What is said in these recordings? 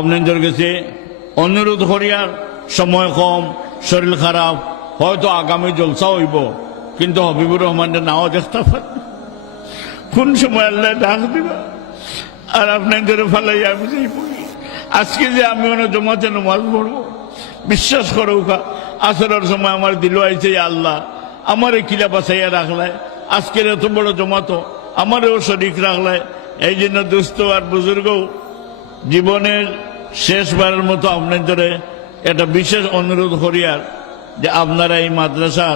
আপনাদের কাছে অনুরোধ করিয়ার, সময় কম, শরীর খারাপ, হয়তো আগামী জলসা হইব, কিন্তু হবিবুর রহমানের নাও দেখতে পান কোন সময় আল্লাহ ডাক দিবা আর আপনাদের ফালাই আমি যাইব। আজকে যে আমি জমাতে নমাজ পড়বো, বিশ্বাস করো আসরের সময় আমার দিল আইছে আল্লাহ আমার কিলা বাঁচাইয়া রাখলায়, আজকের এত বড় জমাতো আমারও শরীক রাখলায়। এই জন্য দুস্থ আর বুজুর্গ জীবনের শেষবারের মতো আপনাদের একটা বিশেষ অনুরোধ করিয়ার যে আপনারা এই মাদ্রাসা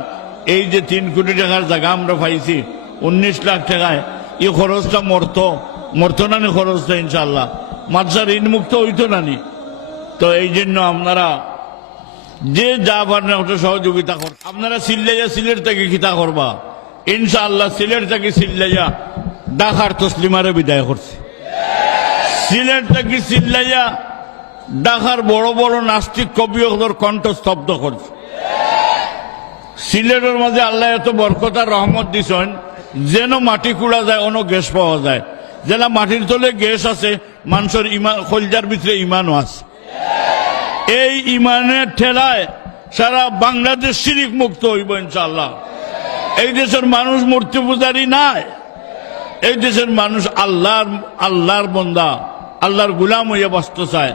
এই যে 3 কোটি টাকার জায়গা আমরা পাইছি 19 লাখ টাকায়, এই খরচটা মরতো নানি খরচটা ইনশাল্লাহ মাদ্রাসা ঋণ মুক্ত হইতো নানি। তো এই জন্য আপনারা যে যা পারেন ওটা সহযোগিতা কর। আপনারা সিল্লাইয়া সিলেট থেকে খিতা করবা ইনশাআল্লাহ। সিলেট থেকে সিল্লাইয়া ঢাকার তসলিমারে বিদায় করছে। সিলেট থেকে সিল্লাইয়া ঢাকার বড় বড় নাস্তিক কবিদের কণ্ঠ স্তব্ধ করছে। সিলেটের মাঝে আল্লাহ এত বরকত আর রহমত দিছেন যেন মাটি কুড়া যায় অন্য গ্যাস পাওয়া যায়। যেন মাটির তলে গ্যাস আছে, মানুষের ইমান কলজার ভিতরে ইমানও আছে। এই ইমানের ঠেলায় সারা বাংলাদেশ শিরিক মুক্ত হইব ইনশাআল্লাহ। এই দেশের মানুষ মূর্তি পূজারী নাই, এই দেশের মানুষ আল্লাহর বন্দা, আল্লাহর গুলাম হইয়া বাঁচতে চায়।